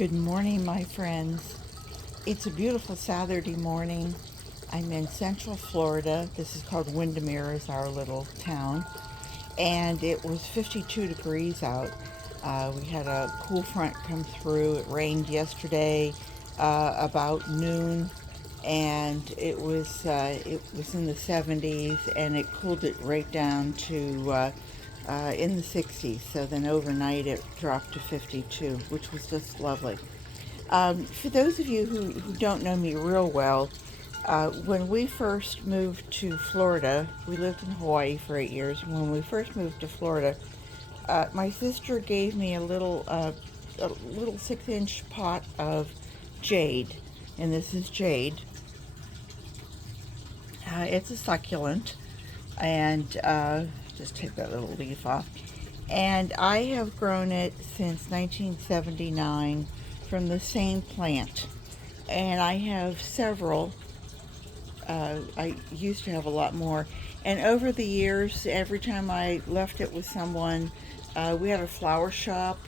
Good morning, my friends. It's a beautiful Saturday morning. I'm in Central Florida. This is called Windermere, is our little town. And it was 52 degrees out. We had a cool front come through. It rained yesterday about noon, and it was in the 70s, and it cooled it right down to in the 60s. So then overnight it dropped to 52, which was just lovely. For those of you who don't know me real well, when we first moved to Florida, we lived in Hawaii for 8 years. When we first moved to Florida, my sister gave me a little 6-inch pot of jade, and this is jade. It's a succulent, and just take that little leaf off. And I have grown it since 1979 from the same plant. And I have several. I used to have a lot more. And over the years, every time I left it with someone, we had a flower shop.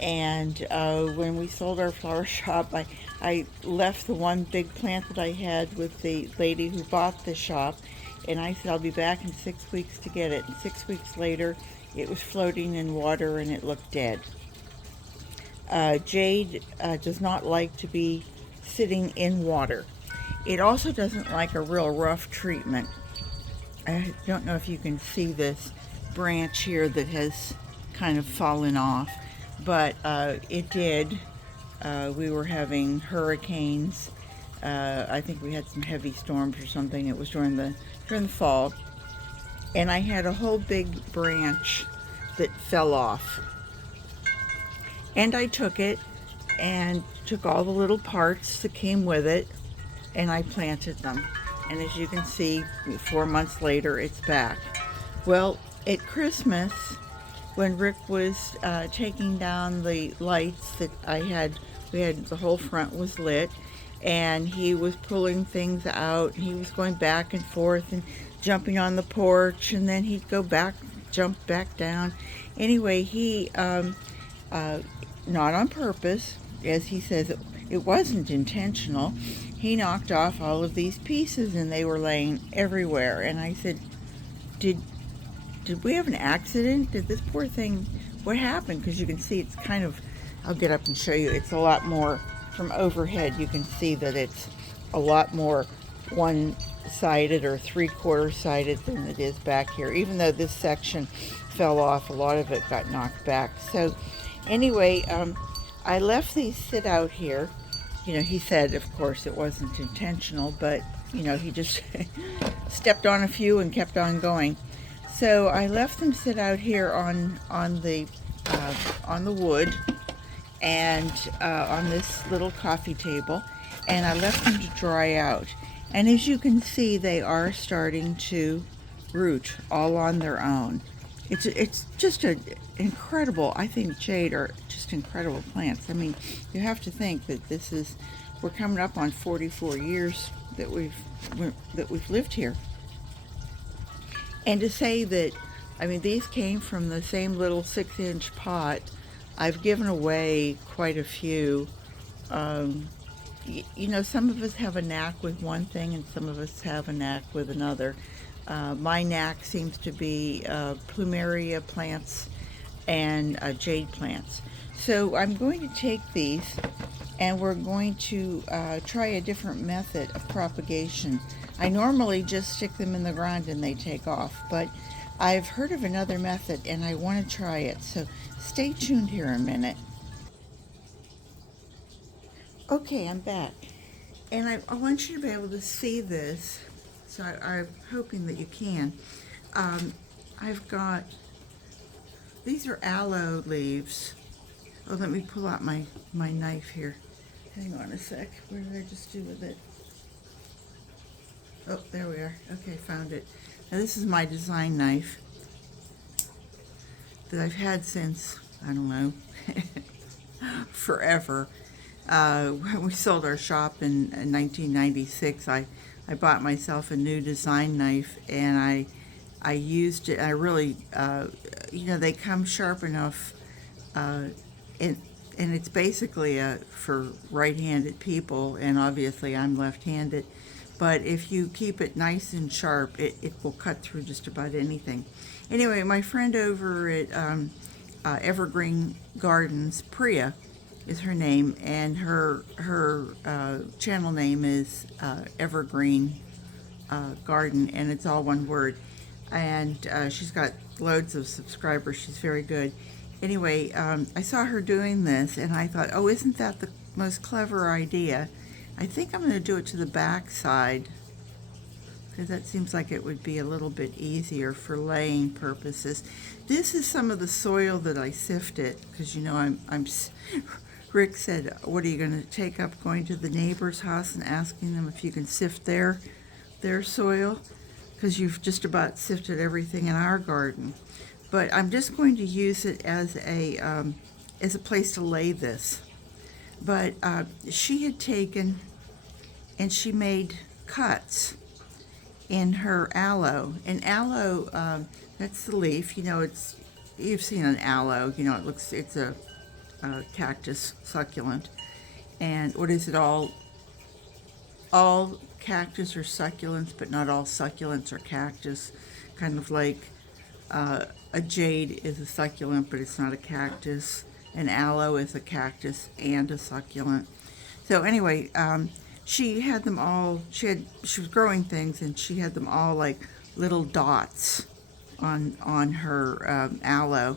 And when we sold our flower shop, I left the one big plant that I had with the lady who bought the shop. And I said, I'll be back in 6 weeks to get it. And 6 weeks later, it was floating in water and it looked dead. Jade does not like to be sitting in water. It also doesn't like a real rough treatment. I don't know if you can see this branch here that has kind of fallen off, but it did. We were having hurricanes. I think we had some heavy storms or something. It was during the fall, and I had a whole big branch that fell off. And I took it and took all the little parts that came with it and I planted them. And as you can see, 4 months later, it's back. Well, at Christmas, when Rick was taking down the lights that the whole front was lit, and he was pulling things out. He was going back and forth and jumping on the porch, and then he'd go back, jump back down. Anyway, he not on purpose, as he says, it wasn't intentional. He knocked off all of these pieces and they were laying everywhere. And I said, did we have an accident? Did this poor thing, what happened? Because you can see it's kind of, I'll get up and show you, it's a lot more from overhead. You can see that it's a lot more one-sided or three-quarter sided than it is back here. Even though this section fell off, a lot of it got knocked back. So anyway, I left these sit out here. He said, of course, it wasn't intentional, but, he just stepped on a few and kept on going. So I left them sit out here on the wood and on this little coffee table, and I left them to dry out. And as you can see, they are starting to root all on their own. It's just an incredible, I think jade are just incredible plants. I mean, you have to think that we're coming up on 44 years that we've lived here. And to say that, I mean, these came from the same little 6-inch pot. I've given away quite a few. Some of us have a knack with one thing and some of us have a knack with another. My knack seems to be plumeria plants and jade plants. So I'm going to take these and we're going to try a different method of propagation. I normally just stick them in the ground and they take off, but I've heard of another method and I want to try it. So stay tuned here a minute. Okay, I'm back. And I want you to be able to see this. So I'm hoping that you can. I've got, these are aloe leaves. Oh, let me pull out my knife here. Hang on a sec. What did I just do with it? Oh, there we are. Okay, found it. Now this is my design knife that I've had since, I don't know, forever. When we sold our shop in 1996, I bought myself a new design knife, and I used it. I really, they come sharp enough, and and it's basically for right-handed people, and obviously I'm left-handed. But if you keep it nice and sharp, it will cut through just about anything. Anyway, my friend over at Evergreen Gardens, Priya is her name, and her channel name is Evergreen Garden, and it's all one word. And she's got loads of subscribers. She's very good. Anyway, I saw her doing this, and I thought, oh, isn't that the most clever idea? I think I'm going to do it to the back side, because that seems like it would be a little bit easier for laying purposes. This is some of the soil that I sifted, because you know I'm Rick said, what are you going to take up going to the neighbor's house and asking them if you can sift their soil? Because you've just about sifted everything in our garden. But I'm just going to use it as a place to lay this. But she had taken and she made cuts in her aloe. And aloe, that's the leaf. You know, you've seen an aloe. You know, it's a cactus succulent. And what is it, all cactus are succulents, but not all succulents are cactus. Kind of like a jade is a succulent, but it's not a cactus. An aloe is a cactus and a succulent. So anyway, she had them all. She was growing things, and she had them all like little dots on her aloe.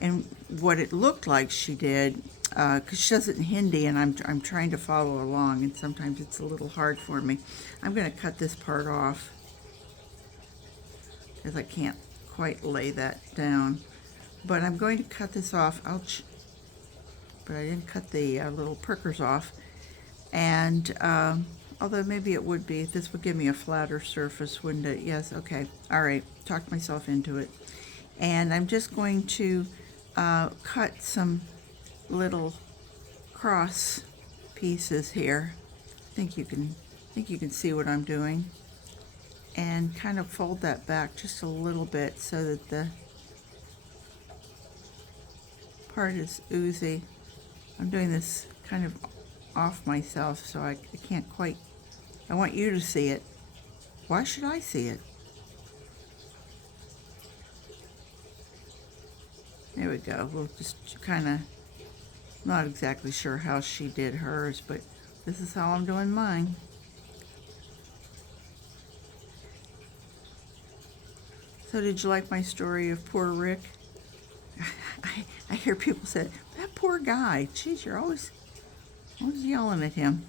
And what it looked like she did, because she does it in Hindi, and I'm trying to follow along, and sometimes it's a little hard for me. I'm going to cut this part off because I can't quite lay that down. But I'm going to cut this off. Ouch. But I didn't cut the little prickers off. And although maybe it would be, this would give me a flatter surface, wouldn't it? Yes, okay. All right, talked myself into it. And I'm just going to cut some little cross pieces here. I think you can see what I'm doing. And kind of fold that back just a little bit so that the part is oozy. I'm doing this kind of off myself, so I can't quite, I want you to see it. Why should I see it? There we go. We'll just kind of, not exactly sure how she did hers, but this is how I'm doing mine. So did you like my story of poor Rick? I hear people say, that poor guy, geez, you're always yelling at him.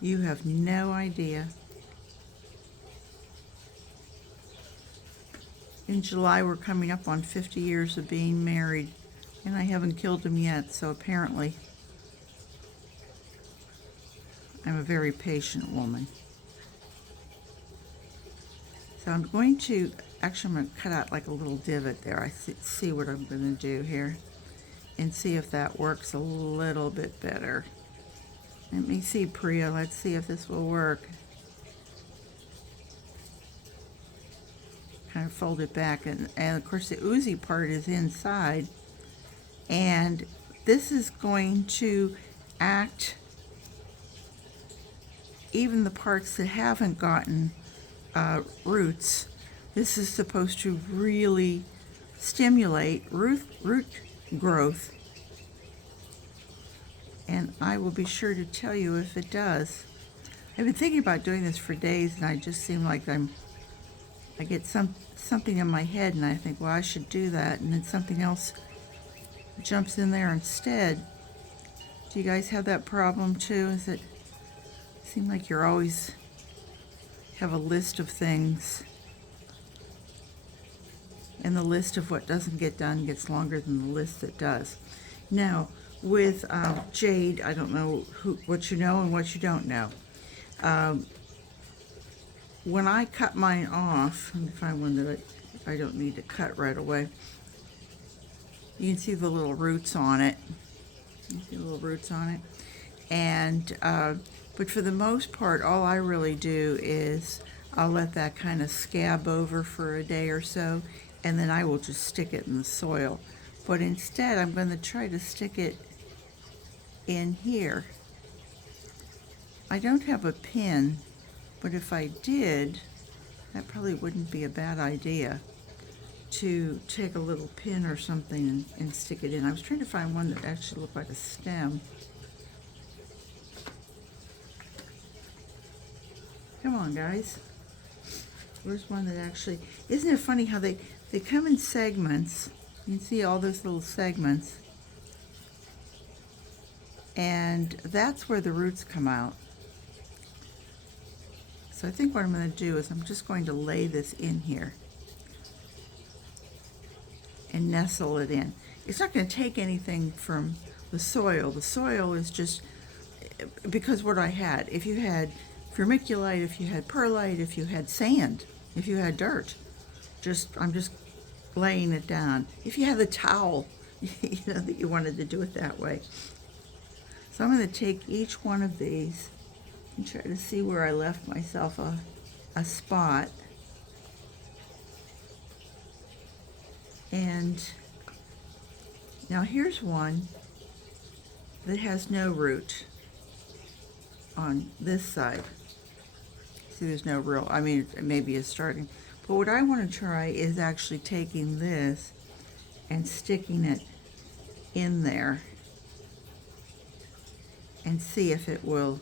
You have no idea. In July, we're coming up on 50 years of being married, and I haven't killed him yet, so apparently I'm a very patient woman. So I'm going to, actually I'm going to cut out like a little divot there. I see what I'm going to do here and see if that works a little bit better. Let me see, Priya, let's see if this will work. Kind of fold it back, and of course the oozy part is inside, and this is going to act, even the parts that haven't gotten roots, this is supposed to really stimulate root growth, and I will be sure to tell you if it does. I've been thinking about doing this for days, and I just seem like I get something in my head, and I think, well, I should do that, and then something else jumps in there instead. Do you guys have that problem too? Is it seem like you're always have a list of things, and the list of what doesn't get done gets longer than the list that does? Now, with jade, I don't know what you know and what you don't know. When I cut mine off, let me find one that I don't need to cut right away. You can see the little roots on it. You see the little roots on it. And, but for the most part, all I really do is I'll let that kind of scab over for a day or so, and then I will just stick it in the soil. But instead, I'm going to try to stick it in here. I don't have a pin, but if I did, that probably wouldn't be a bad idea to take a little pin or something and stick it in. I was trying to find one that actually looked like a stem. Come on, guys. Where's one that actually, isn't it funny how they come in segments. You can see all those little segments. And that's where the roots come out. So I think what I'm going to do is I'm just going to lay this in here and nestle it in. It's not going to take anything from the soil. The soil is just, because what I had, if you had vermiculite, if you had perlite, if you had sand, if you had dirt, I'm just laying it down. If you have a towel, you know, that you wanted to do it that way. So I'm going to take each one of these and try to see where I left myself a spot. And now here's one that has no root on this side. See, there's no real, I mean, maybe it's starting. But what I want to try is actually taking this and sticking it in there and see if it will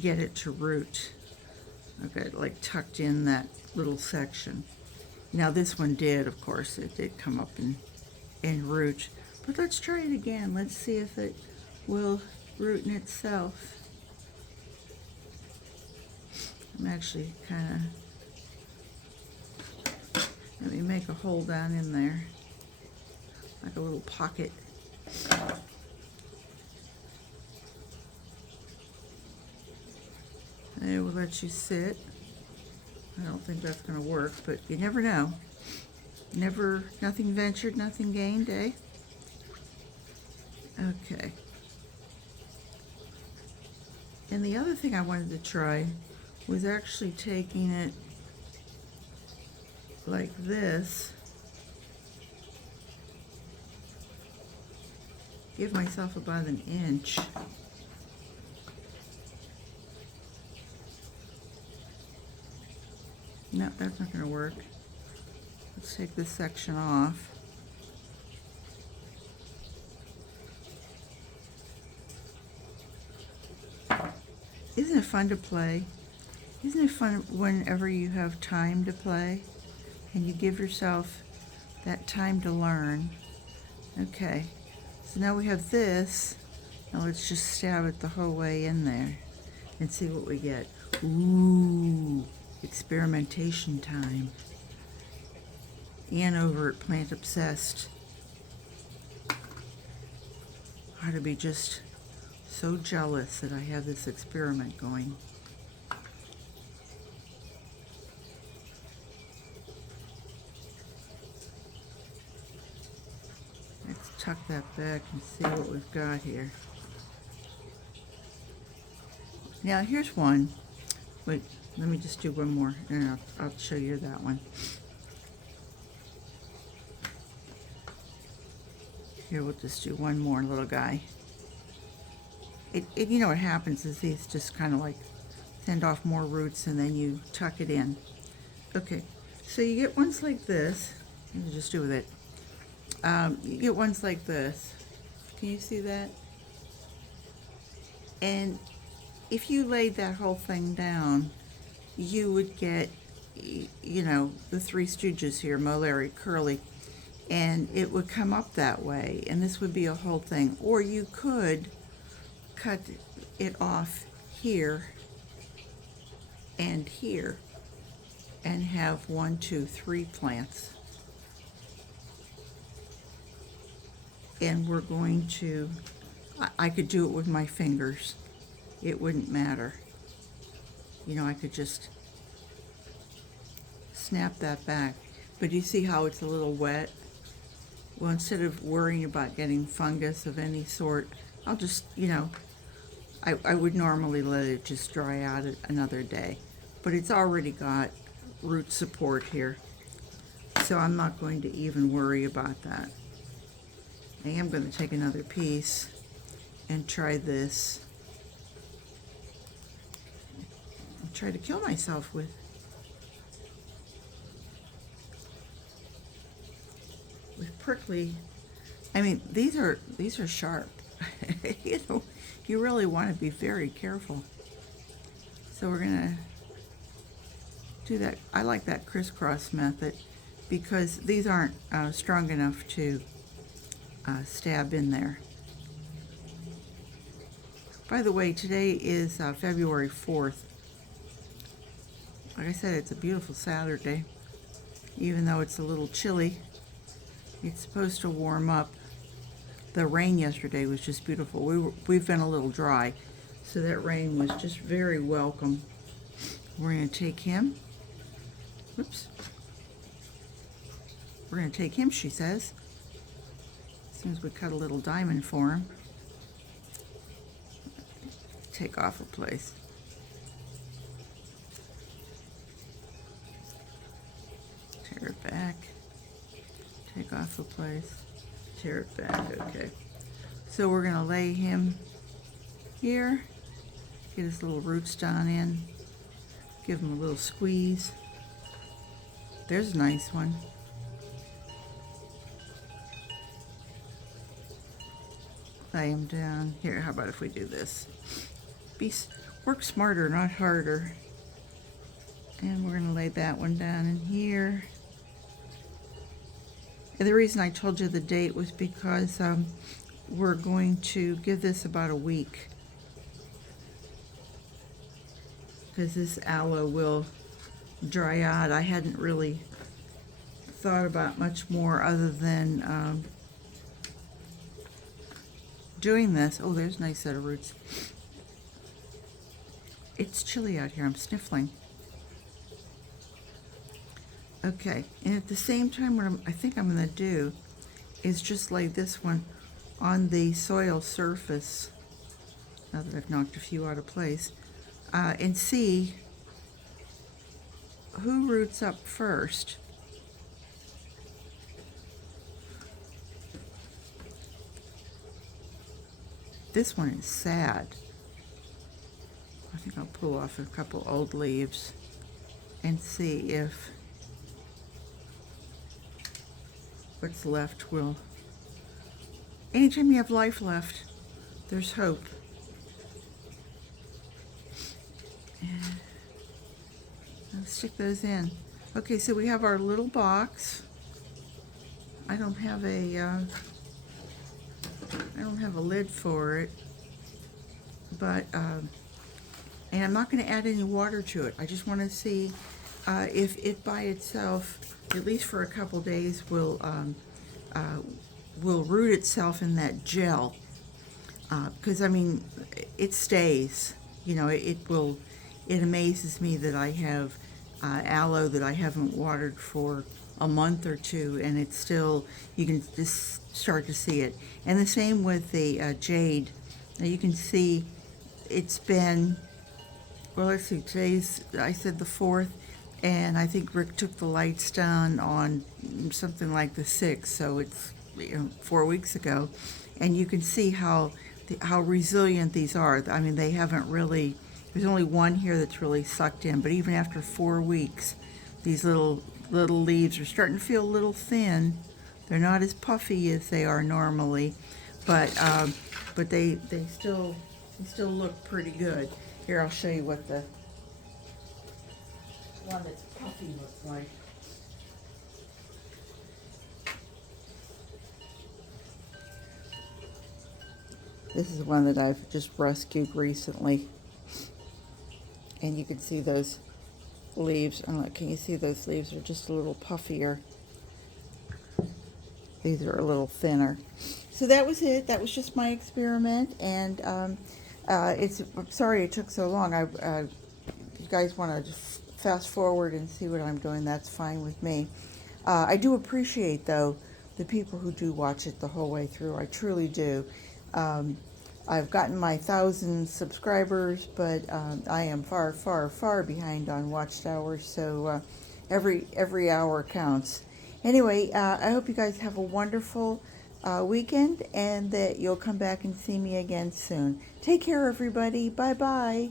get it to root. I've got it like tucked in that little section. Now this one did, of course, it did come up and root. But let's try it again. Let's see if it will root in itself. I'm actually kind of, let me make a hole down in there, like a little pocket. It will let you sit. I don't think that's going to work, but you never know. Nothing ventured, nothing gained, eh? Okay. And the other thing I wanted to try was actually taking it like this. Give myself about an inch. No, that's not going to work. Let's take this section off. Isn't it fun to play? Isn't it fun whenever you have time to play and you give yourself that time to learn? Okay, so now we have this. Now let's just stab it the whole way in there and see what we get. Ooh, experimentation time. Ann over at Plant Obsessed ought to be just so jealous that I have this experiment going. Let's tuck that back and see what we've got here. Now here's one. Wait, let me just do one more and I'll show you that one. Here, we'll just do one more little guy. You know what happens is these just kind of like send off more roots and then you tuck it in. Okay, so you get ones like this. What did you just do with it? You get ones like this. Can you see that? And if you laid that whole thing down, you would get, you know, the Three Stooges here, Mo, Larry, Curly, and it would come up that way, and this would be a whole thing. Or you could cut it off here and here and have 1, 2, 3 plants. And we're going to, I could do it with my fingers. It wouldn't matter. You know, I could just snap that back. But you see how it's a little wet? Well, instead of worrying about getting fungus of any sort, I'll just, you know, I would normally let it just dry out another day. But it's already got root support here, so I'm not going to even worry about that. I am going to take another piece and try this. I'll try to kill myself with. Prickly. I mean, these are sharp. You know, you really want to be very careful. So we're gonna do that. I like that crisscross method because these aren't strong enough to stab in there. By the way, today is February 4th. Like I said, it's a beautiful Saturday, even though it's a little chilly. It's supposed to warm up. The rain yesterday was just beautiful. We've been a little dry, so that rain was just very welcome. We're going to take him. Whoops. We're going to take him, she says, as soon as we cut a little diamond for him. Take off a place. Tear it back. Take off a place. Tear it back. Okay. So we're going to lay him here. Get his little rootstock in. Give him a little squeeze. There's a nice one. Lay him down. Here, how about if we do this? Work smarter, not harder. And we're going to lay that one down in here. And the reason I told you the date was because we're going to give this about a week. Because this aloe will dry out. I hadn't really thought about much more other than doing this. Oh, there's a nice set of roots. It's chilly out here. I'm sniffling. Okay, and at the same time, what I think I'm going to do is just lay this one on the soil surface, now that I've knocked a few out of place, and see who roots up first. This one is sad. I think I'll pull off a couple old leaves and see if what's left will. Anytime you have life left, there's hope. And I'll stick those in. Okay, so we have our little box. I don't have a lid for it, but and I'm not going to add any water to it. I just want to see if it by itself, at least for a couple days, will root itself in that gel. Because I mean, it stays. You know, it will. It amazes me that I have aloe that I haven't watered for a month or two, and it's still, you can just start to see it. And the same with the jade. Now you can see it's been, well, let's see, today's, I said the 4th, and I think Rick took the lights down on something like the 6th, so it's 4 weeks ago. And you can see how resilient these are. I mean, they haven't really, there's only one here that's really sucked in, but even after 4 weeks, these little leaves are starting to feel a little thin. They're not as puffy as they are normally, but they still look pretty good. Here, I'll show you what the one that's puffy looks like. This is one that I've just rescued recently. And you can see those leaves. Can you see those leaves are just a little puffier? These are a little thinner. So that was it. That was just my experiment. And I'm sorry it took so long. If you guys want to fast forward and see what I'm doing, that's fine with me. I do appreciate, though, the people who do watch it the whole way through. I truly do. I've gotten my 1,000 subscribers, but I am far, far, far behind on watch hours, so every hour counts. Anyway, I hope you guys have a wonderful weekend, and that you'll come back and see me again soon. Take care, everybody. Bye-bye.